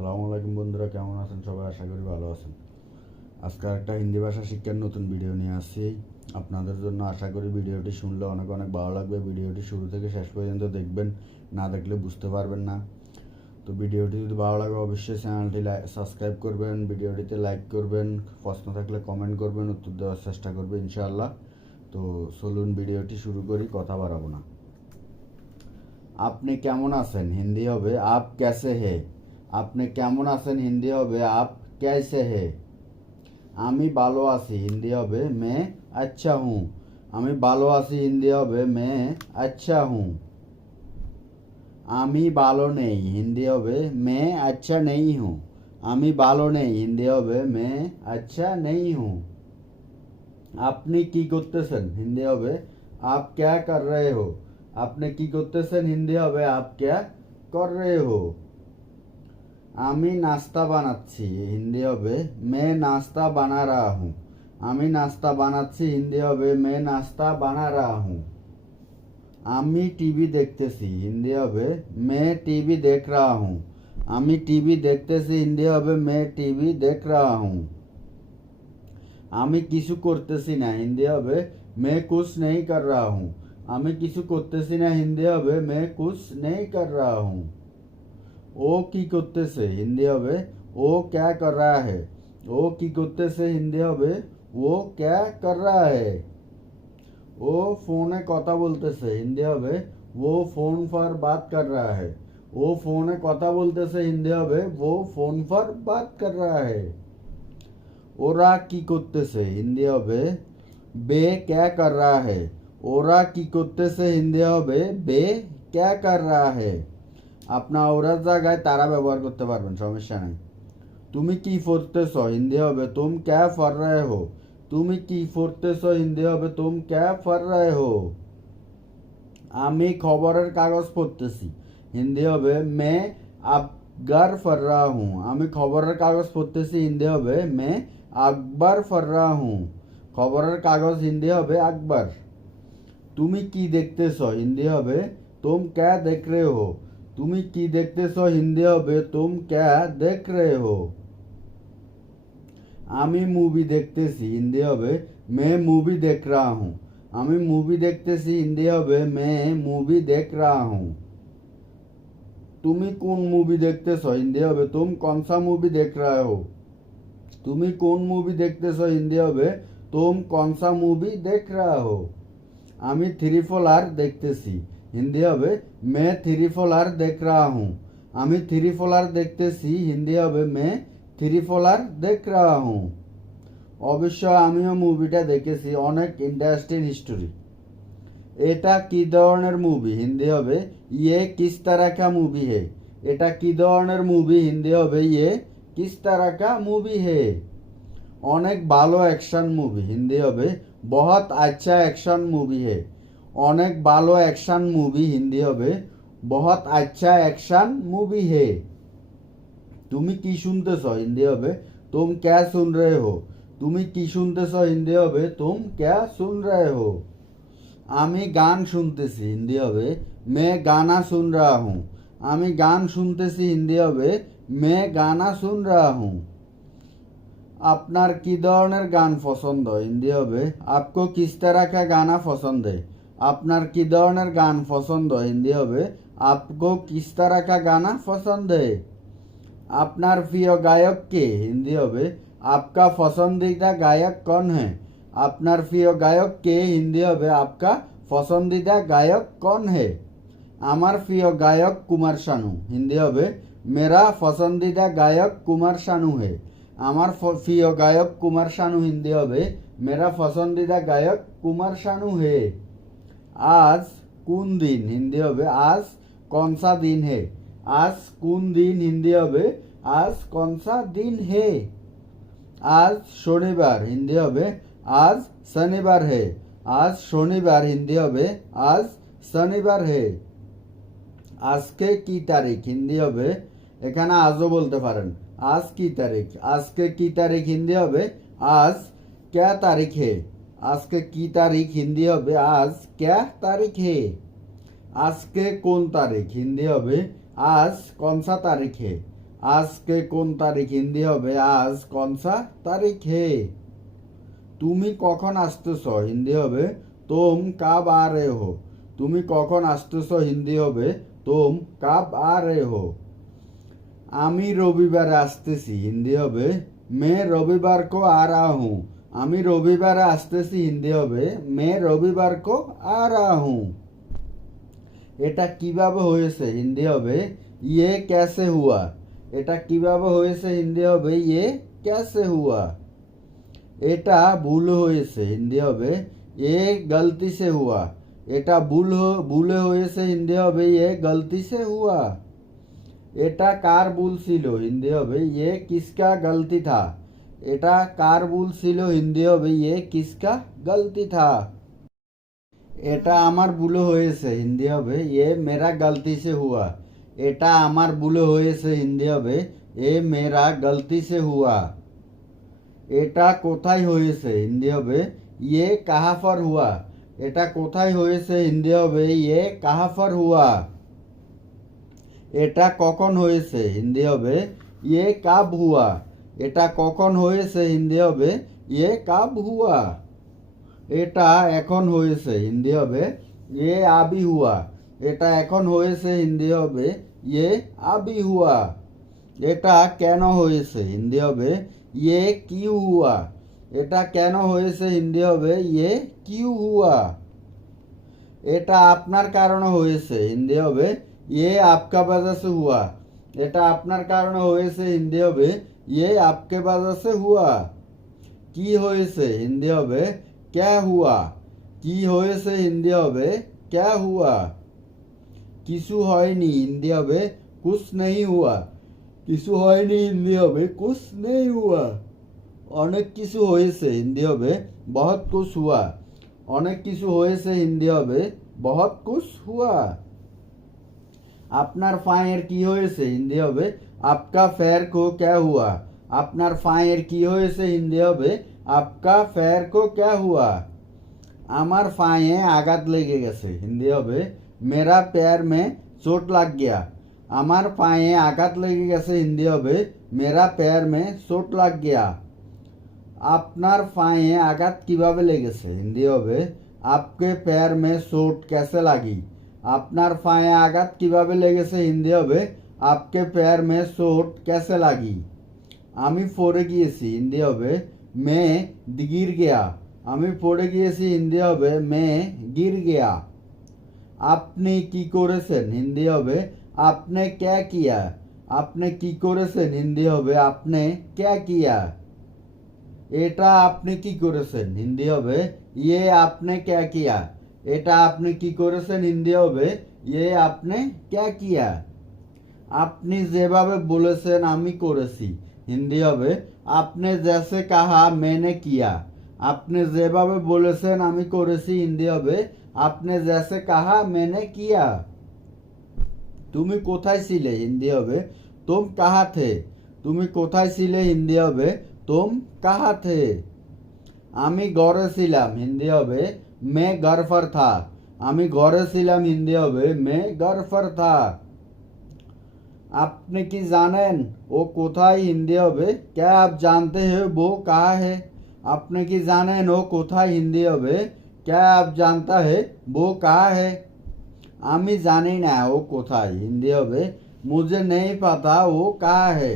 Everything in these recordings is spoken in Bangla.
আসসালামু আলাইকুম বন্ধুরা কেমন আছেন সবাই আশা করি ভালো আছেন আজকে একটা হিন্দি ভাষা শিক্ষার নতুন ভিডিও নিয়ে আসছি আপনাদের জন্য আশা করি ভিডিওটি শুনলে অনেক অনেক ভালো লাগবে ভিডিওটি শুরু থেকে শেষ পর্যন্ত দেখবেন না দেখলে বুঝতে পারবেন না তো ভিডিওটি যদি ভালো লাগে অবশ্যই চ্যানেলটি সাবস্ক্রাইব করবেন ভিডিওটিতে লাইক করবেন প্রশ্ন থাকলে কমেন্ট করবেন উত্তর দেওয়ার চেষ্টা করবেন ইনশাআল্লাহ তো চলুন ভিডিওটি শুরু করি কথা বাড়াবো না আপনি কেমন আছেন হিন্দি হবে আপ ক্যাসে হে আপনি কেমন আছেন হিন্দি হবে আপ ক্যাসে হে আমি ভালো আছি হিন্দি হবে মে আচ্ছা হুঁ আমি ভালো আছি হিন্দি হবে মে আচ্ছা হুঁ আমি ভালো নেই হিন্দি হবে মে আচ্ছা নেই হুঁ আমি ভালো নেই হিন্দি হবে মে আচ্ছা নেই হুঁ আপনি কি করতেছেন হিন্দি হবে আপ ক্যা কর রে হো আপনি কি করতেছেন হিন্দি হবে আপ ক্যা কর রে হো আমি নাস্তা বানাচ্ছি হিন্দি হবে মে নাস্তা বানা রাহা হু আমি নাস্তা বানাচ্ছি হিন্দি হবে মে নাস্তা বানা রাহা হু আমি টিভি দেখতেছি হিন্দি হবে মে টিভি দেখ রাহা হু আমি টিভি দেখতেছি হিন্দি হবে মে টিভি দেখ রাহা হু আমি কিছু করতেছি না হিন্দি হবে মে কুছ নেহি কর রাহা হু আমি কিছু করতেছি না হিন্দি হবে মে কুছ নেহি কর রাহা হু ও কি করতেছে indi হবে ও क्या कर रहा है ও কি করতেছে indi হবে ও क्या कर रहा है ও ফোনে কথা বলতেছে indi হবে ও ফোন ফর बात कर रहा है ও ফোনে কথা বলতেছে indi হবে वो फोन पर बात कर रहा है ওরা কি করতেছে indi হবে बे क्या कर रहा है ওরা কি করতেছে indi হবে बे क्या कर रहा है अपना और जगह तारा व्यवहार করতে পারবেন সমস্যা নেই তুমি কি পড়তেছো হিন্দি হবে তুমি क्या पढ़ रहे हो তুমি কি পড়তেছো হিন্দি হবে तुम क्या पढ़ रहे हो আমি খবরের কাগজ পড়তেছি হিন্দি হবে मैं अखबार पढ़ रहा हूं আমি খবরের কাগজ পড়তেছি হিন্দি হবে मैं अखबार पढ़ रहा हूं খবরের কাগজ হিন্দি হবে अखबार তুমি কি দেখতেছো হিন্দি হবে तुम क्या देख रहे हो তুমি কি দেখতেছ হিন্দি হবে তুম ক্যা দেখ রে হো আমি মুভি দেখতেছি হিন্দি হবে মে মুভি দেখ রা হুঁ আমি মুভি দেখতেছি হিন্দি হবে মে মুভি দেখ রা হুঁ তুমি কোন মুভি দেখতেছ হিন্দি হবে তুম কনসা মুভি দেখ রা হো তুমি কোন মুভি দেখতেছ হিন্দি হবে তুম কনসা মুভি দেখ রা হো আমি থ্রি ফোল আর দেখতেছি হিন্দি হবে মে থ্রিফলার দেখ রা হু আমি ফলার দেখতেছি হিন্দি হবে মে থ্রিফলার দেখ রা হু অবশ্য আমিও মুভিটা দেখেছি অনেক ইন্টারেস্টিং হিস্টোরি এটা কি ধরনের মুভি হিন্দি হবে ইয়ে কিস্তা রাখা মুভি হে এটা কি ধরনের মুভি হিন্দি হবে ইয়ে কিস্তা রাখা মুভি হে অনেক ভালো অ্যাকশন মুভি হিন্দি হবে বহুত আচ্ছা অ্যাকশন মুভি হে অনেক ভালো অ্যাকশান মুভি হিন্দি হবে বহুত আচ্ছা অ্যাকশান মুভি হে তুমি কি শুনতেছ হিন্দি হবে তুম ক্যা শুন রে হো তুমি কি শুনতেছ হিন্দি হবে তুম ক্যা শুন রে হো আমি গান শুনতেছি হিন্দি হবে মে গানা শুন রা হুঁ আমি গান শুনতেছি হিন্দি হবে মে গানা শুন রা হুঁ আপনার কি ধরনের গান পছন্দ হিন্দি হবে আপকো কিস তারা গানা পছন্দ আপনার কি ধরনের গান পছন্দ হিন্দি হবে আপকো কিস তারা কা গানা পছন্দ হে আপনার প্রিয় গায়ক কে হিন্দি হবে আপকা পছন্দিদা গায়ক কন হে আপনার প্রিয় গায়ক কে হিন্দি হবে আপকা পছন্দিদা গায়ক কন হে আমার প্রিয় গায়ক কুমার শানু হিন্দি হবে মেরা পছন্দিদা গায়ক কুমার শানু হে আমার প্রিয় গায়ক কুমার শানু হিন্দি হবে মেরা পছন্দিদা গায়ক কুমার শানু হে আজ কোন দিন হিন্দি হবে আজ কনসা দিন হে আজ কোন দিন হিন্দি হবে আজ কনসা দিন হে আজ শনিবার হিন্দি হবে আজ শনিবার হে আজ শনিবার হিন্দি হবে আজ শনিবার হে আজকে কি তারিখ হিন্দি হবে এখানে আজও বলতে পারেন আজ কি তারিখ আজকে কি তারিখ হিন্দি হবে আজ কে তারিখ হে আজকে কি তারিখ হিন্দি হবে আজ ক্যা তারিখ হে আজকে কোন তারিখ হিন্দি হবে আজ কনসা তারিখ হে আজকে কোন তারিখ হিন্দি হবে আজ কনসা তারিখ হে তুমি কখন আসতেছ হিন্দি হবে তোম কাব আর হো তুমি কখন আসতেছ হিন্দি হবে তোম কাব আর হো আমি রবিবারে আসতেছি হিন্দি হবে মে রবিবার কো আর রা হুঁ আমি রবিবার আসতেছি হিন্দী হবে মে রবিবার কো আ রাহু এটা কিভাবে হয়েছে হিন্দী হবে ইয়ে کیسے হুয়া এটা কিভাবে হয়েছে হিন্দী হবে ইয়ে کیسے হুয়া এটা ভুল হয়েছে হিন্দী হবে এ গালতি সে হুয়া এটা ভুল ভুলে হয়েছে হিন্দী হবে ইয়ে গালতি সে হুয়া এটা কার ভুল ছিল হিন্দী হবে ইয়ে কিসকা গালতি থা এটা কার ভুল ছিল হিন্দি হবে ইয়ে কিসকা গলতি থা এটা আমার ভুল হয়েছে হিন্দি হবে এ মেরা গলতি সে হুয়া এটা আমার ভুল হয়েছে হিন্দি হবে এ মেরা গলতি সে হুয়া এটা কোথায় হয়েছে হিন্দি হবে ইয়ে কাহাফর হুয়া এটা কোথায় হয়েছে হিন্দি হবে ইয়ে কাহাফর হুয়া এটা কখন হয়েছে হিন্দি হবে ইয়ে কাব হুয়া এটা কখন হয়েছে হিন্দি হবে ইয়ে কাব হুয়া এটা এখন হয়েছে হিন্দি হবে ইয়ে আবি হুয়া এটা এখন হয়েছে হিন্দি হবে ইয়ে আবি হুয়া এটা কেন হয়েছে হিন্দি হবে ইয়ে কিউ হুয়া এটা কেন হয়েছে হিন্দি হবে ইয়ে কিউ হুয়া এটা আপনার কারণে হয়েছে হিন্দি হবে ইয়ে আপকা বাজাসে হুয়া এটা আপনার কারণে হয়েছে হিন্দি হবে ये आपके वजह से हुआ की हो से हिंदी अबे क्या हुआ की हो से हिंदी अबे क्या हुआ किसु होनी हिंदी अबे कुछ नहीं हुआ किसु होनी हिंदी अबे कुछ नहीं हुआ अनेक किसु हो से हिंदी अबे बहुत कुछ हुआ अनेक किसु हो से हिंदी अबे बहुत कुछ हुआ আপনার ফায়ের কি হয়েছে হিন্দি আপকা ফ্যার কো ক্যা হুয়া আপনার ফায়ের কি হয়েছে হিন্দি হবে আপকা ফ্যার কো ক্যা হুয়া আমার ফায়ে আঘাত লেগে গেছে হিন্দি হবে মেরা প্যার মে চোট লাগ গিয়া আমার পায়ে আঘাত লেগে গেছে হিন্দি হবে মেরা প্যার মে চোট লাগ গিয়া আপনার পায়ে আঘাত কিভাবে লেগেছে হিন্দি হবে আপকে প্যার মে চোট কেসে লাগি আপনার পায়ে আঘাত কিভাবে লেগেছে হিন্দি হবে आपके पैर में चोट कैसे लगी? আমি পড়ে গিয়েছি ইন্ডিয়া হবে আমি পড়ে গিয়েছি ইন্ডিয়া হবে আমি गिर गया आपने কি করেছেন ইন্ডিয়া হবে आपने क्या किया आपने কি করেছেন ইন্ডিয়া হবে आपने क्या किया এটা আপনি কি করেছেন ইন্ডিয়া হবে یہ आपने क्या किया এটা আপনি কি করেছেন ইন্ডিয়া হবে یہ आपने क्या किया আপনি যেভাবে বলেছেন আমি করেছি হিন্দি হবে আপনি জেসে কাহা মেনে কিয়া আপনি যেভাবে বলেছেন আমি করেছি হিন্দি হবে আপনি জেসে কাহা মেনে কিয়া তুমি কোথায় ছিলে হিন্দি হবে তোম কাহা থে তুমি কোথায় ছিলে হিন্দি হবে তোম কাহা থে আমি ঘরে ছিলাম হিন্দি হবে মে গরফর থা আমি ঘরে ছিলাম হিন্দি হবে মে গরফর থা आपने की जाने वो कोथाई हिंदी अबे क्या आप जानते हैं वो कहा है आपने की जाने वो कोथाई हिंदी अबे क्या आप जानता है वो कहा है आमी जाने ना वो कोथाई हिंदी अबे मुझे नहीं पता वो कहा है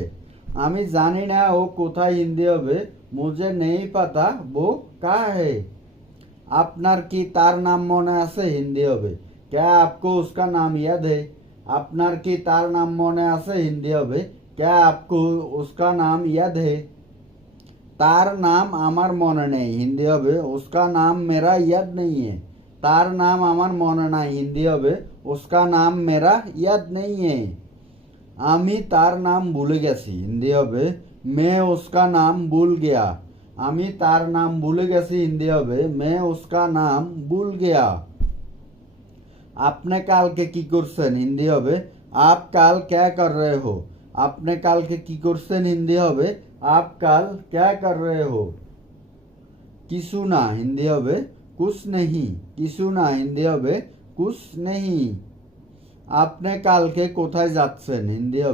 आमी जाने ना वो कोथाई हिंदी अबे मुझे नहीं पता वो कहा है अपनार की तार नाम मौन ऐसे हिंदी अबे क्या आपको उसका नाम याद है আপনার কি তার নাম মনে আছে হিন্দি হবে क्या आपको उसका नाम याद है तार नाम अमर मन नहीं हिंदी अब उसका नाम मेरा याद नहीं है तार नाम अमर मन नहीं हिंदी अब उसका नाम मेरा याद नहीं है आमी तार नाम भूल गैसी हिंदी अब मैं उसका नाम भूल गया आमी तार नाम भूल गैसी हिंदी अब मैं उसका नाम भूल गया आपने कल के की करसन हिंदी हो आप कल क्या कर रहे हो आपने कल के की करसन हिंदी हो आप कल क्या कर रहे हो किसु हिंदी हो कुछ नहीं किसुना हिंदी हो कुछ नहीं आपने कल के कोथा जातसन हिंदी हो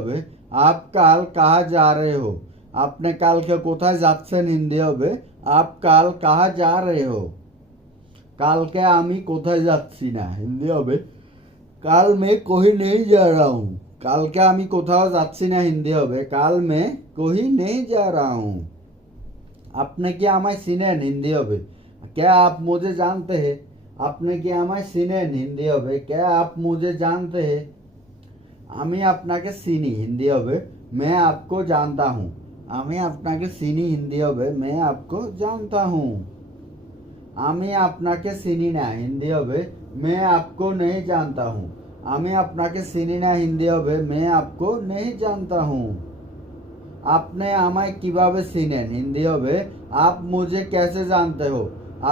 आप कल कहाँ जा रहे हो आपने कल के कोथा जातसन हिंदी हो आप कल कहाँ जा रहे हो কালকে আমি কোথায় যাচ্ছি না হিন্দি হবে কাল মে কোহি نہیں جا رہا ہوں কালকে আমি কোথায় যাচ্ছি না হিন্দি হবে কাল মে কোহি نہیں جا رہا ہوں আপনি কি আমায় চেনেন হিন্দি হবে کیا آپ موجے جانتے ہیں আপনি কি আমায় চেনেন হিন্দি হবে کیا آپ موجے جانتے ہیں আমি আপনাকে চিনি হিন্দি হবে मैं आपको जानता हूं আমি আপনাকে চিনি হিন্দি হবে मैं आपको जानता हूं আমি আপনাকে চিনি না হিন্দি হবে মে আপকো নেই জানতা হুঁ আমি আপনাকে চিনি না হিন্দি হবে মে আপকো নেই জানতা হুঁ আপনি আমায় কিভাবে চিনেন হিন্দি হবে আপ মুঝে ক্যাসে জানতে হো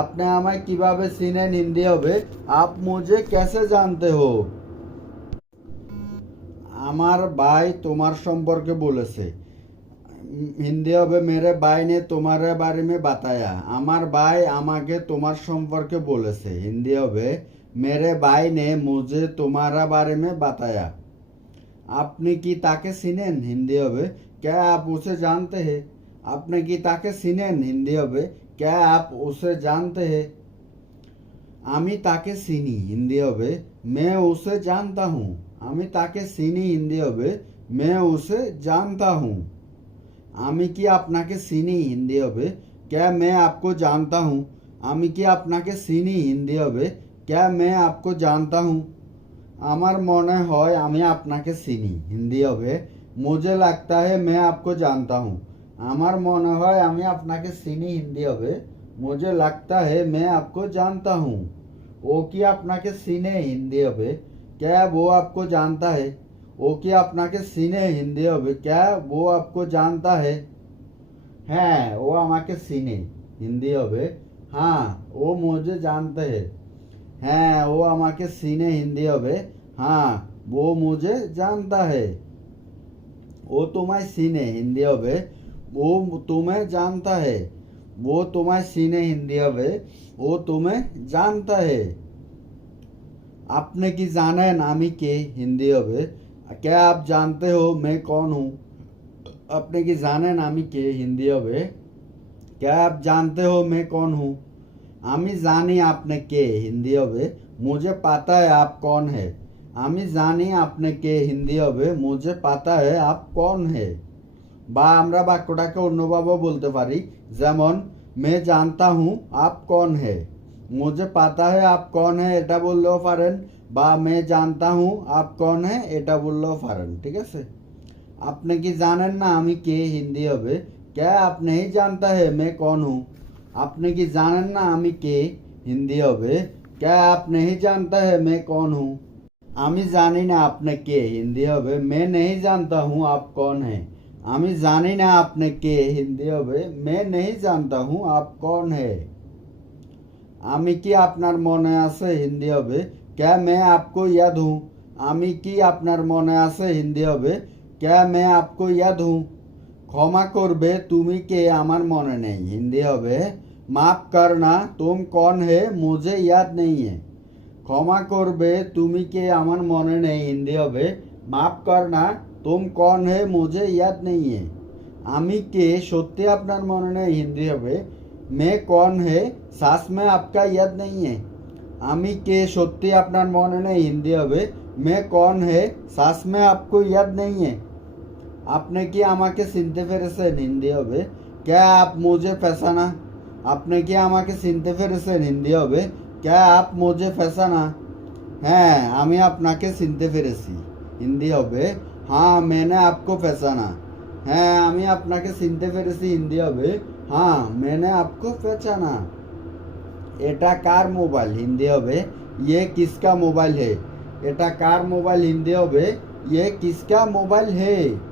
আপনি আমায় কিভাবে চিনেন হিন্দি হবে আপ মুঝে ক্যাসে জানতে হো আমার ভাই তোমার সম্পর্কে বলেছে হিন্দি হবে মেরে ভাই নে তোমার বারে মে বাতায়া আমার ভাই আমাকে তোমার সম্পর্কে বলেছে হিন্দি হবে মেরে ভাই নে মুজে তোমার বারে মে বাতায়া আপনি কি তাকে চিনেন হিন্দি হবে কে আপ উসে জানতে হে আপনি কি তাকে চিনেন হিন্দি হবে ক্যা আপ উসে জানতে হে আমি তাকে চিনি হিন্দি হবে মে উসে জানতা হুঁ আমি তাকে চিনি হিন্দি হবে মে উসে জানতা হুঁ आमी की अपना के सीनी हिंदी अबे क्या मैं आपको जानता हूँ आमी की अपना के सीनी हिंदी अबे क्या मैं आपको जानता हूँ आमर मौने होय आमी अपना के सीनी हिंदी अबे मुझे लगता है मैं आपको जानता हूँ आमर मौने होय आमी अपना के सीनी हिंदी अबे मुझे लगता है मैं आपको जानता हूँ ओ की अपना के सीने हिंदी अबे क्या वो आपको जानता है वो क्या अपना के सीने हिंदी अभी क्या वो आपको जानता है हैं वो हमारे के सीने हिंदी হবে हाँ वो मुझे जानते हैं हैं वो हमारे के सीने हिंदी হবে हाँ वो मुझे जानता है वो तुम्हारे सीने हिंदी হবে वो तुम्हें जानता है वो तुम्हारे सीने हिंदी হবে वो तुम्हें जानता है आपने की जाना है नामी के हिंदी হিন্দি হবে हाँ, क्या आप जानते हो मैं कौन हूँ अपने की जाने नामी के हिंदी अवे क्या आप जानते हो मैं कौन हूँ आमी जानी आपने के हिंदी अवे मुझे पता है आप कौन है आमी जानी आपने के हिंदी अवे मुझे पता है आप कौन है বা আমরা বাক্যটাকে অন্যভাবে বলতে পারি যেমন মে জানতা হুঁ আপ কন হে মুঝে পাতা হে আপ কন হে এটা বললেও পারেন बा मैं जानता हूँ आप कौन है एटा बोल लो ठीक है आपने की जान ना हम के हिंदी अबे क्या आप नहीं जानता है मैं कौन हूँ आपने की जान ना हम के हिंदी अबे क्या आप नहीं जानता है मैं कौन हूँ आमी जानी ना आपने के हिंदी अबे मैं नहीं जानता हूँ आप कौन है आमी जानी ना आपने के हिंदी अबे मैं नहीं जानता हूँ आप कौन है आमी की आपनार मन आसे हिंदी अबे क्या मैं आपको याद हूँ आमी की आपनार मने आसे हिंदी हबे क्या मैं आपको याद हूँ क्षमा करबे तुमी के आमार मने नहीं हिंदी हबे माफ करना तुम कौन है मुझे याद नहीं है क्षमा करबे तुमी के आमार मने नहीं हिंदी हबे माफ करना तुम कौन है मुझे याद नहीं है आमी के सत्य आपनार मने नहीं हिंदी हबे मैं कौन है सास में आपका याद नहीं है आमी के सत्य अपनार मन नहीं हिंदी है मैं कौन है सास में आपको याद नहीं है आपने कि चिंते फिर से हिंदी है क्या आप मुझे फैसाना आपने कि चिंते फिर से हिंदी है क्या आप मुझे फैसाना हाँ हमें आपना के चिंते फिर हिंदी है हाँ मैंने आपको फैसाना हाँ हमें आपना के चिंते फिर हिंदी है हाँ मैंने आपको फैसाना एटा कार मोबाइल हिंदी अब ये किसका मोबाइल है एटा कार मोबाइल हिंदी अब ये किसका मोबाइल है